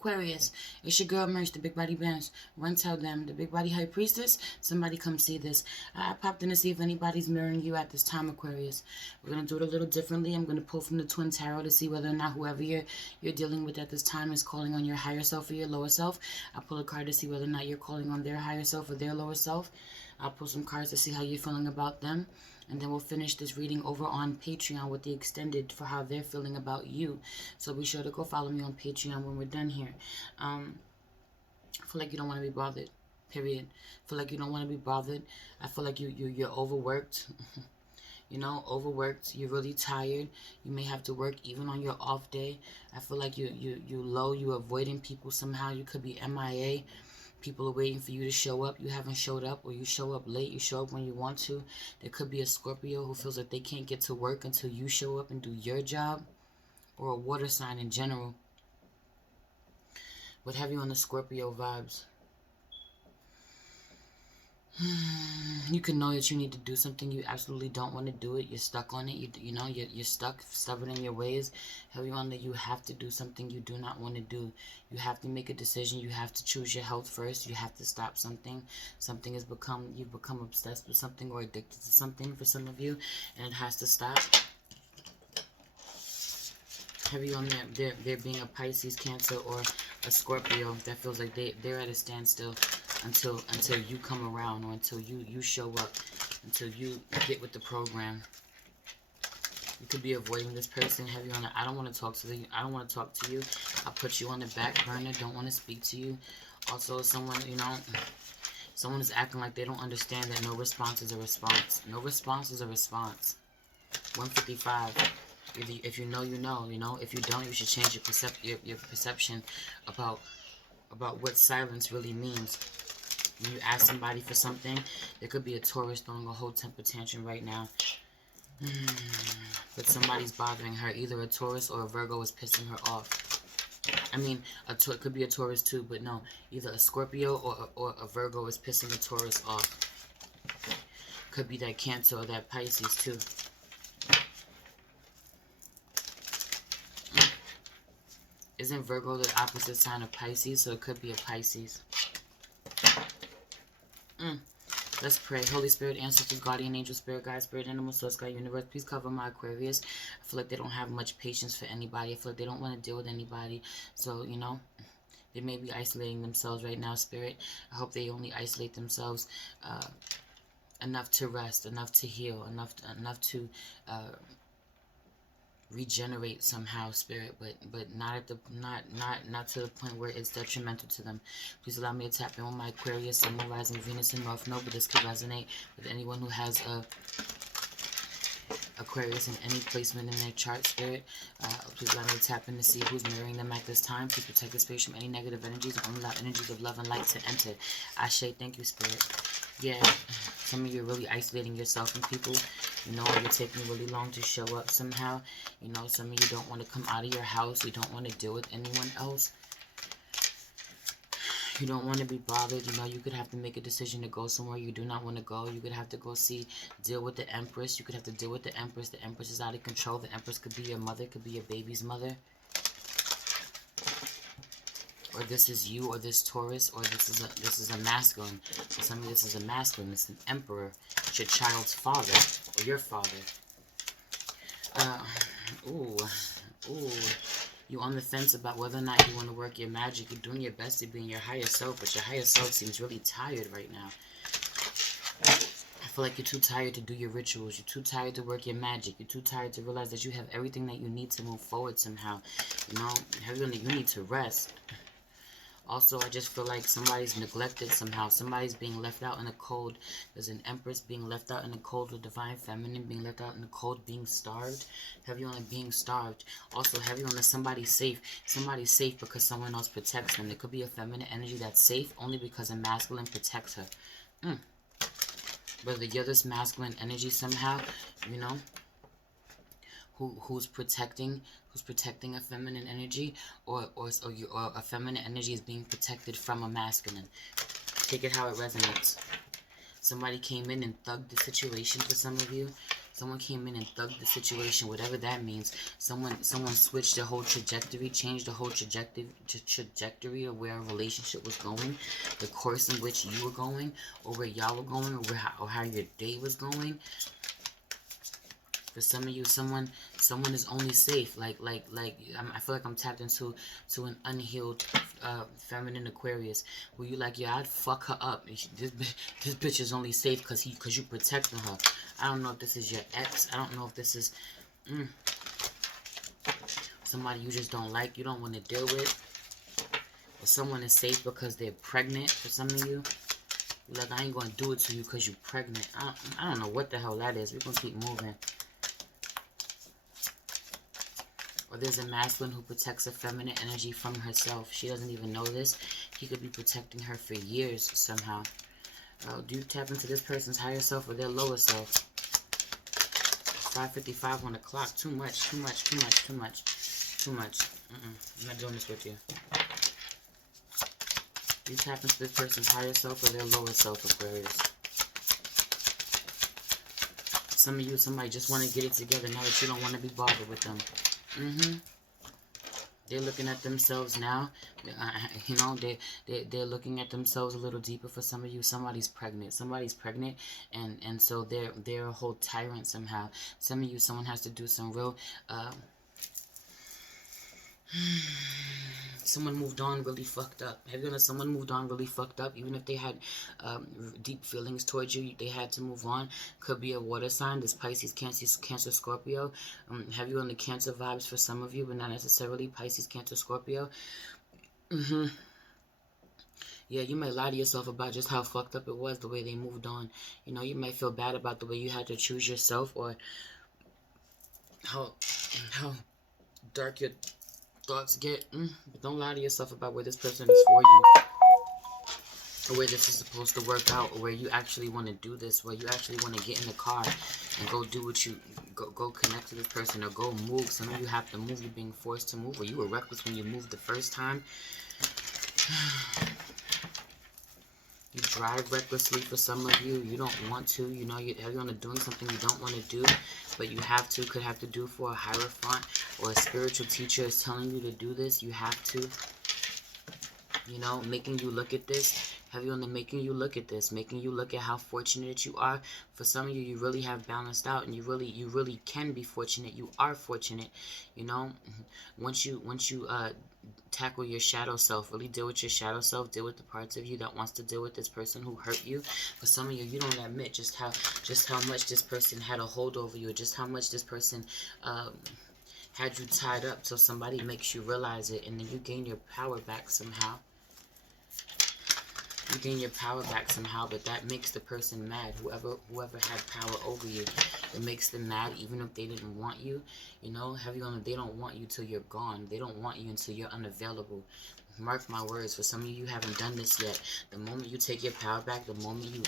Aquarius, it's your girl Merch, the Big Body Bounce. Run tell them, the Big Body High Priestess, somebody come see this. I popped in to see if anybody's mirroring you at this time, Aquarius. We're going to do it a little differently. I'm going to pull from the Twin Tarot to see whether or not whoever you're dealing with at this time is calling on your higher self or your lower self. I'll pull a card to see whether or not you're calling on their higher self or their lower self. I'll pull some cards to see how you're feeling about them. And then we'll finish this reading over on Patreon with the extended for how they're feeling about you. So be sure to go follow me on Patreon when we're done here. I feel like you don't want to be bothered, period. I feel like you don't want to be bothered. I feel like you're overworked. You know, overworked. You're really tired. You may have to work even on your off day. I feel like you're low. You're avoiding people somehow. You could be MIA. People are waiting for you to show up. You haven't showed up, or you show up late. You show up when you want to. There could be a Scorpio who feels like they can't get to work until you show up and do your job, or a water sign in general. What have you on the Scorpio vibes? You can know that you need to do something. You absolutely don't want to do it. You're stuck on it. You know, you're stuck, stubborn in your ways. Have you on that you have to do something you do not want to do. You have to make a decision. You have to choose your health first. You have to stop something. Something has become, you've become obsessed with something or addicted to something for some of you, and it has to stop. Have you on there being a Pisces, Cancer, or a Scorpio that feels like they're at a standstill until you come around, or until you show up, until you get with the program. You could be avoiding this person. Have you on I don't want to talk to you. I don't want to talk to you. I'll put you on the back burner. Don't want to speak to you. Also, someone, you know, someone is acting like they don't understand that no response is a response. No response is a response. 155. If you know, you know. You know, if you don't, you should change your perception about what silence really means. When you ask somebody for something, there could be a Taurus throwing a whole temper tantrum right now. But somebody's bothering her. Either a Taurus or a Virgo is pissing her off. I mean, it could be a Taurus too, but no. Either a Scorpio or a Virgo is pissing a Taurus off. Could be that Cancer or that Pisces too. Isn't Virgo the opposite sign of Pisces? So it could be a Pisces. Let's pray. Holy Spirit, ancestors, guardian angel, spirit guide, spirit animal, source guide, universe, please cover my Aquarius. I feel like they don't have much patience for anybody. I feel like they don't want to deal with anybody. So, you know, they may be isolating themselves right now, Spirit. I hope they only isolate themselves enough to rest, enough to heal, enough to regenerate somehow, Spirit, but not to the point where it's detrimental to them. Please allow me to tap in with my Aquarius, Sun, Moon, Rising, Venus, and North Node, but this could resonate with anyone who has Aquarius in any placement in their chart, Spirit. Please allow me to tap in to see who's mirroring them at this time. Please protect the space from any negative energies and only allow energies of love and light to enter. Ashe, thank you, Spirit. Yeah, some of you are really isolating yourself from people. You know, you're taking really long to show up somehow. You know, some of you don't want to come out of your house. You don't want to deal with anyone else. You don't want to be bothered. You know, you could have to make a decision to go somewhere you do not want to go. You could have to go deal with the Empress. You could have to deal with the Empress. The Empress is out of control. The Empress could be your mother, could be your baby's mother. Or this is you, or this Taurus, or this is a masculine. So some of this is a masculine. It's an emperor. It's your child's father, or your father. You on the fence about whether or not you want to work your magic. You're doing your best to be in your higher self, but your higher self seems really tired right now. I feel like you're too tired to do your rituals. You're too tired to work your magic. You're too tired to realize that you have everything that you need to move forward somehow. You know, you need to rest. Also, I just feel like somebody's neglected somehow. Somebody's being left out in the cold. There's an Empress being left out in the cold with Divine Feminine, being left out in the cold, being starved. Have you on the being starved. Also, have you on the somebody's safe. Somebody's safe because someone else protects them. There could be a feminine energy that's safe only because a masculine protects her. Whether you're this masculine energy somehow, you know, who's protecting a feminine energy, or a feminine energy is being protected from a masculine. Take it how it resonates. Somebody came in and thugged the situation for some of you. Someone came in and thugged the situation, whatever that means. Someone switched the whole trajectory, changed the whole trajectory of where a relationship was going, the course in which you were going, or where y'all were going, or how your day was going. For some of you, someone is only safe. I feel like I'm tapped into an unhealed feminine Aquarius, where you like, yeah, I'd fuck her up. This bitch is only safe because you protecting her. I don't know if this is your ex. I don't know if this is somebody you just don't like, you don't want to deal with. Or someone is safe because they're pregnant. For some of you, you're like, I ain't gonna do it to you because you're pregnant. I don't know what the hell that is. We're gonna keep moving. Or there's a masculine who protects a feminine energy from herself. She doesn't even know this. He could be protecting her for years somehow. Do you tap into this person's higher self or their lower self? 5:55 on the clock. Too much, too much, too much, too much, too much. I'm not doing this with you. Do you tap into this person's higher self or their lower self, Aquarius? Some of you, somebody just want to get it together now that you don't want to be bothered with them. They're looking at themselves now. You know, they're looking at themselves a little deeper. For some of you, somebody's pregnant. Somebody's pregnant, and so they're a whole tyrant somehow. Some of you, someone has to do some real. Someone moved on really fucked up. Have you noticed someone moved on really fucked up? Even if they had deep feelings towards you, they had to move on. Could be a water sign. This Pisces, Cancer, Scorpio. Have you on the Cancer vibes for some of you, but not necessarily Pisces, Cancer, Scorpio. Yeah, you might lie to yourself about just how fucked up it was, the way they moved on. You know, you might feel bad about the way you had to choose yourself, or how dark your thoughts get. But don't lie to yourself about where this person is for you, or where this is supposed to work out, or where you actually want to do this, where you actually want to get in the car and go do what you go connect to this person, or go move. Some of you have to move. You're being forced to move, or you were reckless when you moved the first time. You drive recklessly. For some of you, you don't want to. You know, you're doing something you don't want to do, but you have to. Could have to do for a hierophant or a spiritual teacher is telling you to do this. You have to. You know, making you look at this. Have you on the making you look at this, making you look at how fortunate you are. For some of you, you really have balanced out, and you really can be fortunate. You are fortunate. You know, once you tackle your shadow self, really deal with your shadow self, deal with the parts of you that wants to deal with this person who hurt you. For some of you, you don't admit just how much this person had a hold over you, just how much this person had you tied up, so somebody makes you realize it, and then you gain your power back somehow. You gain your power back somehow, but that makes the person mad. Whoever had power over you, it makes them mad, even if they didn't want you. You know, they don't want you till you're gone. They don't want you until you're unavailable. Mark my words. For some of you haven't done this yet. The moment you take your power back, the moment you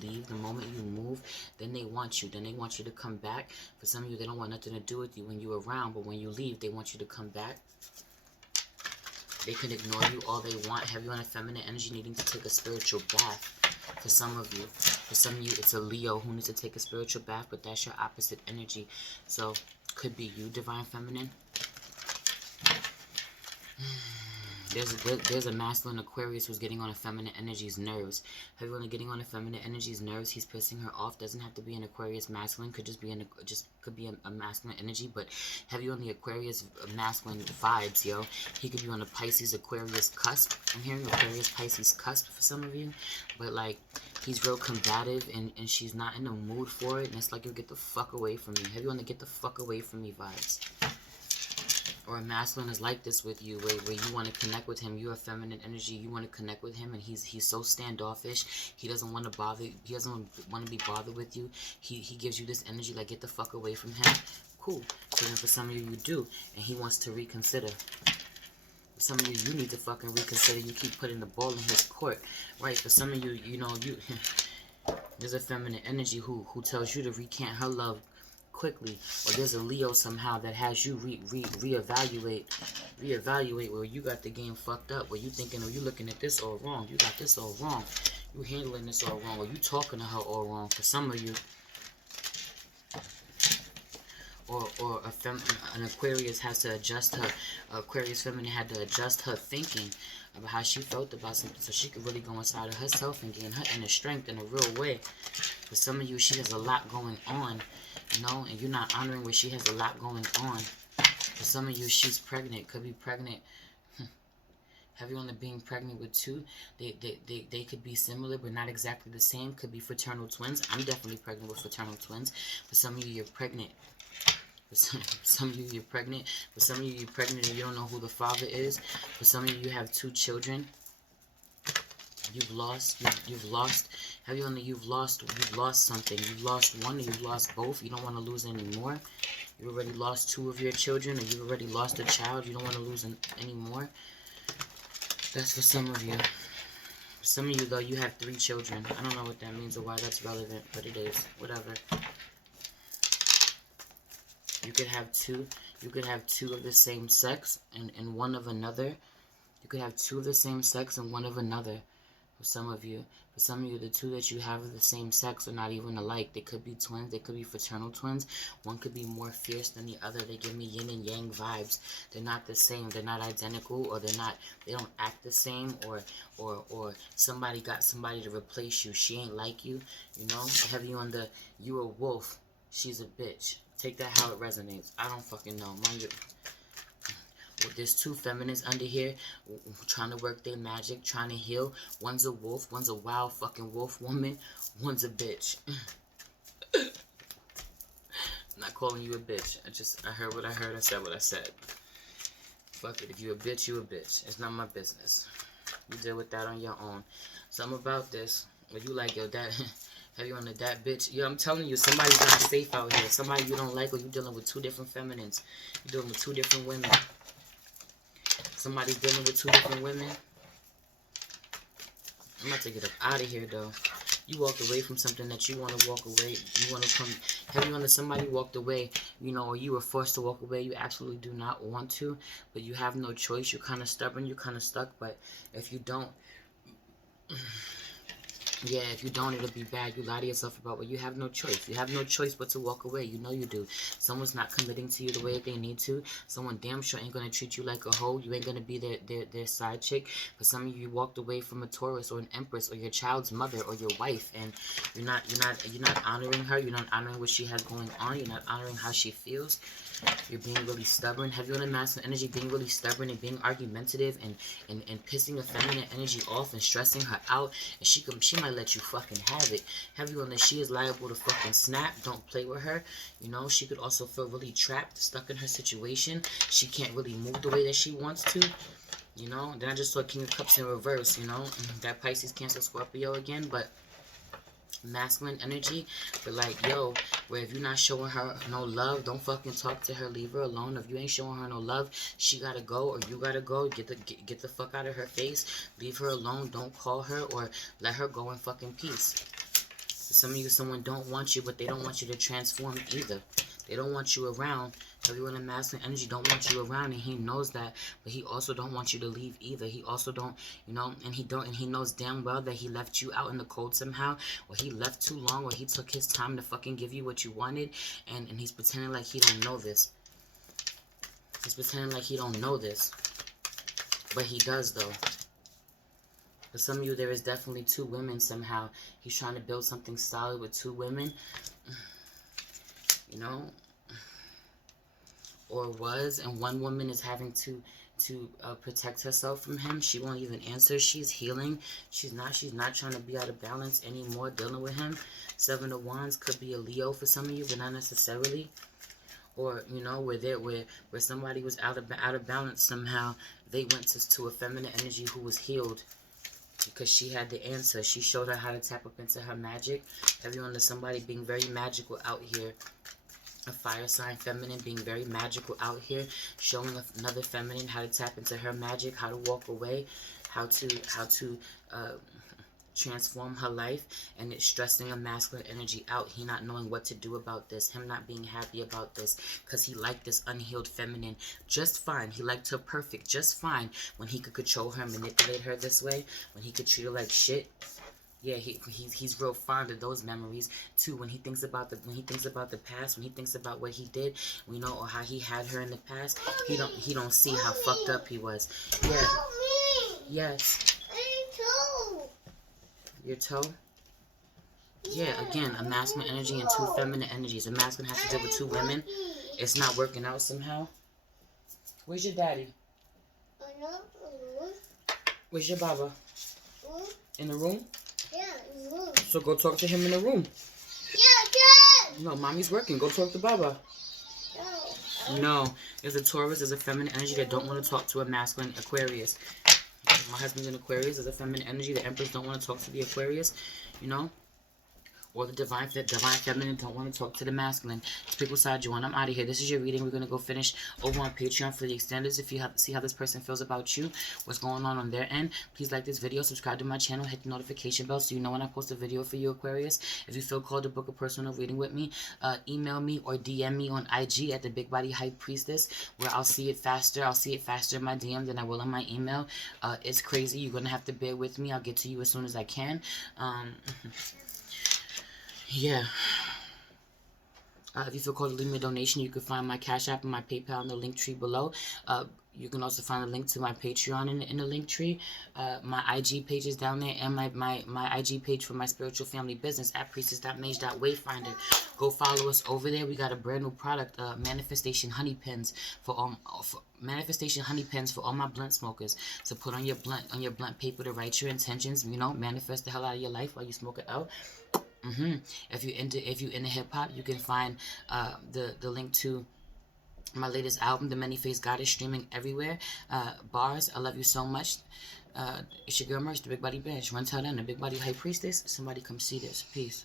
leave, the moment you move, then they want you. Then they want you to come back. For some of you, they don't want nothing to do with you when you're around, but when you leave, they want you to come back. They can ignore you all they want. Have you on a feminine energy needing to take a spiritual bath? For some of you. For some of you, it's a Leo who needs to take a spiritual bath, but that's your opposite energy. So, could be you, Divine Feminine. There's a masculine Aquarius who's getting on a feminine energy's nerves. Have you on getting on a feminine energy's nerves? He's pissing her off. Doesn't have to be an Aquarius masculine. Could just be a masculine energy. But have you on the Aquarius masculine vibes, yo? He could be on a Pisces Aquarius cusp. I'm hearing Aquarius Pisces cusp for some of you. But like, he's real combative, and she's not in the mood for it. And it's like, you get the fuck away from me. Have you on the get the fuck away from me vibes? Or a masculine is like this with you, where you want to connect with him. You're a feminine energy. You want to connect with him, and he's so standoffish. He doesn't want to bother. He doesn't want to be bothered with you. He gives you this energy like, get the fuck away from him. Cool. So then for some of you, you do, and he wants to reconsider. For some of you, you need to fucking reconsider. You keep putting the ball in his court, right? For some of you, you know, there's a feminine energy who tells you to recant her love quickly, or there's a Leo somehow that has you reevaluate where you got the game fucked up, where you thinking, oh, you looking at this all wrong, you got this all wrong, you handling this all wrong, or you talking to her all wrong. For some of you, or an Aquarius has to adjust her, Aquarius feminine had to adjust her thinking about how she felt about something so she could really go inside of herself and gain her inner strength in a real way. For some of you, she has a lot going on, you know, and you're not honoring where she has a lot going on. For some of you, she's pregnant, could be pregnant. Have you on the being pregnant with two? They could be similar, but not exactly the same. Could be fraternal twins. I'm definitely pregnant with fraternal twins. For some of you, you're pregnant. For some of you, you're pregnant. For some of you, you're pregnant and you don't know who the father is. For some of you, you have 2 children. You've lost. You've lost. Have you on the you've lost something. You've lost one or you've lost both. You don't want to lose any more. You already lost 2 of your children, or you've already lost a child. You don't want to lose any more. That's for some of you. For some of you, though, you have 3 children. I don't know what that means or why that's relevant, but it is. Whatever. You could have 2. You could have 2 of the same sex and one of another. You could have 2 of the same sex and one of another. For some of you. For some of you, the 2 that you have of the same sex are not even alike. They could be twins. They could be fraternal twins. One could be more fierce than the other. They give me yin and yang vibes. They're not the same. They're not identical, or they don't act the same, or somebody got somebody to replace you. She ain't like you, you know? I have you on the, you a wolf. She's a bitch. Take that how it resonates. I don't fucking know. Mind you. There's 2 feminines under here trying to work their magic, trying to heal. One's a wolf, one's a wild fucking wolf woman, one's a bitch. I'm not calling you a bitch. I heard what I heard, I said what I said. Fuck it, if you a bitch, you a bitch. It's not my business. You deal with that on your own. Something about this, where you like, yo, that, have you on the that bitch? Yo, I'm telling you, somebody's not safe out here. Somebody you don't like, or you dealing with 2 different feminines. You're dealing with 2 different women. Somebody's dealing with 2 different women. I'm about to get up out of here, though. You walked away from something that you want to walk away. You want to come. Have you under somebody walked away, you know, or you were forced to walk away? You absolutely do not want to, but you have no choice. You're kind of stubborn. You're kind of stuck. But if you don't, yeah, if you don't, it'll be bad. You lie to yourself about what you have no choice. You have no choice but to walk away. You know you do. Someone's not committing to you the way that they need to. Someone damn sure ain't gonna treat you like a hoe. You ain't gonna be their side chick. For some of you, you walked away from a Taurus or an Empress or your child's mother or your wife, and you're not honoring her. You're not honoring what she has going on. You're not honoring how she feels. You're being really stubborn. Have you on a masculine energy being really stubborn and being argumentative and pissing a feminine energy off and stressing her out, and she might let you fucking have it. Have you on that she is liable to fucking snap? Don't play with her. You know, she could also feel really trapped, stuck in her situation. She can't really move the way that she wants to. You know, then I just saw King of Cups in reverse, you know, that Pisces, Cancer, Scorpio again, but masculine energy, but like, yo, where if you're not showing her no love, don't fucking talk to her, leave her alone. If you ain't showing her no love, she gotta go, or you gotta go. Get the fuck out of her face, leave her alone. Don't call her, or let her go in fucking peace. Some of you, someone don't want you, but they don't want you to transform either. They don't want you around. Everyone in masculine energy don't want you around, and he knows that, but he also don't want you to leave either. He also don't, you know, and he knows damn well that he left you out in the cold somehow, or he left too long, or he took his time to fucking give you what you wanted, and he's pretending like he don't know this. He's pretending like he don't know this, but he does though. For some of you, there is definitely 2 women somehow. He's trying to build something solid with 2 women, you know, or was, and one woman is having to protect herself from him. She won't even answer. She's healing. She's not trying to be out of balance anymore dealing with him. 7 of Wands could be a Leo for some of you, but not necessarily. Or, you know, where somebody was out of balance somehow, they went to a feminine energy who was healed because she had the answer. She showed her how to tap up into her magic. Everyone, to somebody being very magical out here. A fire sign feminine being very magical out here, showing another feminine how to tap into her magic, how to walk away, how to transform her life, and it's stressing a masculine energy out. He not knowing what to do about this, him not being happy about this, because he liked this unhealed feminine just fine. He liked her perfect just fine when he could control her, manipulate her this way, when he could treat her like shit. Yeah, he's real fond of those memories too. When he thinks about the past, when he thinks about what he did, you know, or how he had her in the past, he don't see how fucked up he was. Yeah. Yes. Your toe. Yeah, again, a masculine energy and two feminine energies. A masculine has to deal with two women. It's not working out somehow. Where's your daddy? Where's your baba? In the room? Yeah, in the room. So go talk to him in the room. Yeah. No, mommy's working. Go talk to baba. No. There's a Taurus, there's a feminine energy that don't want to talk to a masculine Aquarius. My husband's an Aquarius, there's a feminine energy. The Empress don't want to talk to the Aquarius, you know? Or the divine feminine don't want to talk to the masculine. Pick what side you want. I'm out of here. This is your reading. We're going to go finish over on Patreon for the extenders. If you have to see how this person feels about you, what's going on their end, please like this video, subscribe to my channel, hit the notification bell so you know when I post a video for you, Aquarius. If you feel called to book a personal reading with me, email me or DM me on IG at the Big Body High Priestess, where I'll see it faster. I'll see it faster in my DM than I will in my email. It's crazy. You're going to have to bear with me. I'll get to you as soon as I can. Yeah. If you feel called to leave me a donation, you can find my Cash App and my PayPal in the link tree below. You can also find a link to my Patreon in the link tree. My IG page is down there, and my IG page for my spiritual family business at priestess.mage.wayfinder. Go follow us over there. We got a brand new product, manifestation honey pens for manifestation honey pens for all my blunt smokers. So put on your blunt paper to write your intentions. You know, manifest the hell out of your life while you smoke it out. If you into hip hop, you can find the link to my latest album, The Many Faced Goddess, streaming everywhere. Bars, I love you so much. It's your girl Merch, the Big Body Bench. Run tell them, the Big Body High Priestess. Somebody come see this. Peace.